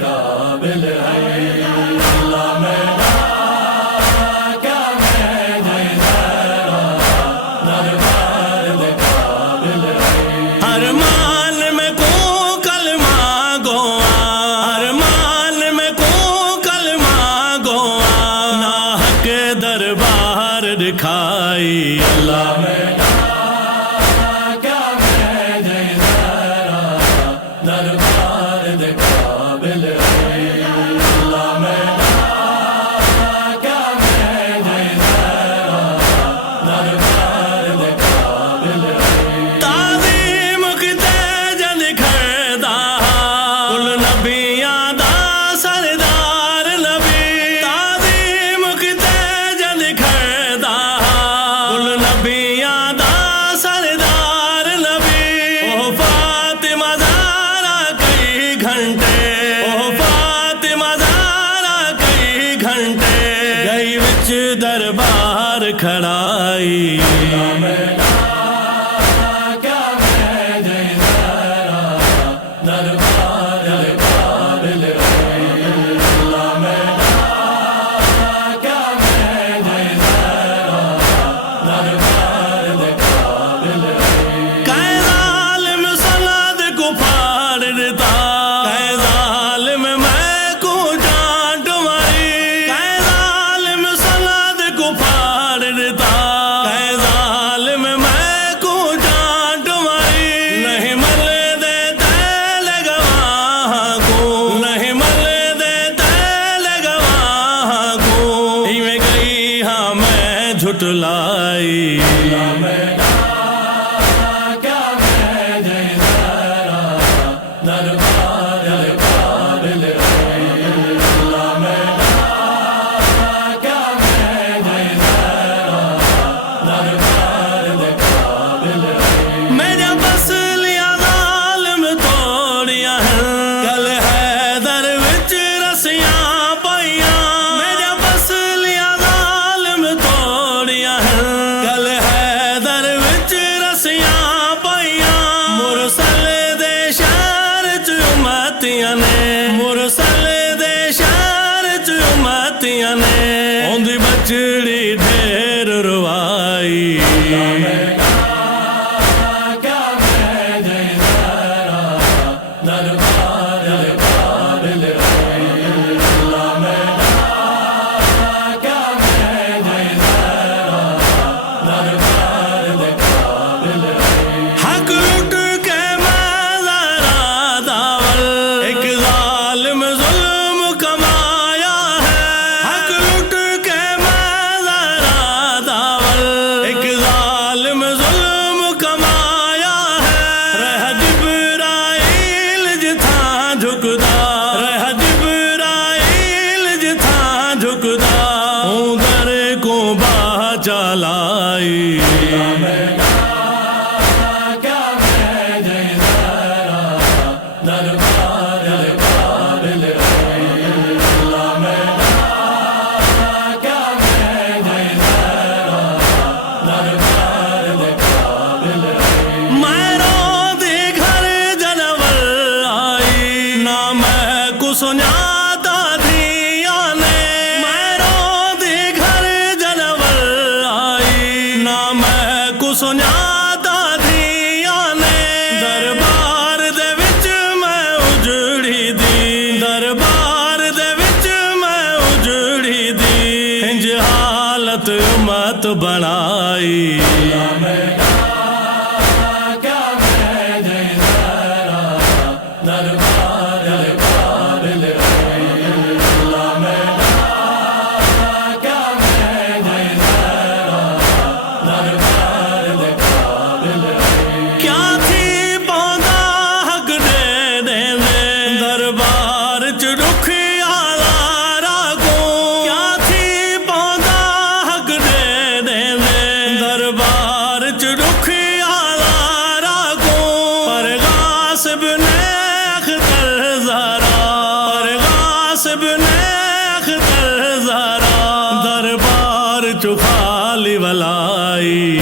قابل ہے اللہ میرا کیا میں جیسا دربار دے قابل ہے ہر مان میں کو کلمہ گوا ہر مان میں کو کلمہ گوا نا حق دربار دکھائی اللہ میرا کیا میں جیسا دربار دے قابل ہے اللہ میرا کیا میں جیسا دربار دے قابل ہے تعظیم کتے جن کھڑدا کل نبیاں دا سردار نبی تعظیم کتے جن کھڑدا کل نبیاں دا سردار نبی او فاطمہ زہرا کئی گھنٹے او فاطمہ زہرا کئی گھنٹے گئی وچ دربار کھڑائی اللہ میرا کیا میں جیسا دربار دے قابل ہے اللہ میرا کیا میں جیسا دربار دے قابل ہے کہ ظالم سند کو پھاڑ دیتا کہ ظالم میں کو ڈانٹ ماری کہ ظالم سند کو پھاڑ دیتا کہ ظالم میں کو ڈانٹ ماری نہیں مل دیتے گواہ کو نہیں مل دیتے گواہ کو میں گئی ہاں میں جھٹلائی اللہ میرا کیا میں جیسا دربار دے قابل ہے اللہ میرا کیا میں جیسا دربار دے قابل ہے میں نے بس لیا ظالم توڑیاں ہیں کل حیدر وچ رسیاں پائیاں میں نے بس لیا ظالم توڑیاں ہیں کل حیدر وچ رسیاں پائیاں مرسل دے شہر چ امتیاں نے مرسل دے شہر چ امتیاں نے اوندی بچڑی ڈھیر روائی اللہ میرا کیا میں جیسا دربار دے قابل ہے اللہ میرا کیا میں جیسا دربار دے قابل ہے حق لٹ کے میں ذرا داول ایک ظالم ظلم کمایا ہے حق لٹ کے میں ذرا داول ایک ظالم ظلم کمایا ہے رہ جبرائیل جتھاں جھکدا رہ جبرائیل جتھاں جھکدا ہوں در کو باہ چلائی اللہ میرا کیا میں جیسا دربار دے قابل ہے اللہ میرا کیا میں جیسا دربار دے قابل ہے میں رو دے گھر جنول آئی نہ میں کو سناتا دھیاں نے میں رو دے گھر جنول آئی نہ میں کو سناتا دھیاں نے دربار دے وچ میں اجڑی دی دربار دے وچ میں اجڑی دی انج حالت امت بنائی اللہ میرا کیا میں جیسا دربار دے قابل ہے اللہ میرا کیا میں جیسا دربار دے قابل ہے کیا تھی پوندا حق دے دے دربار چ رکھیا لارا کو کیا تھی پوندا حق دے دے دربار چ رکھیا لارا کو پر غاصب نے اختر زارا پر غاصب نے اختر زارا دربار چ خالی ولائی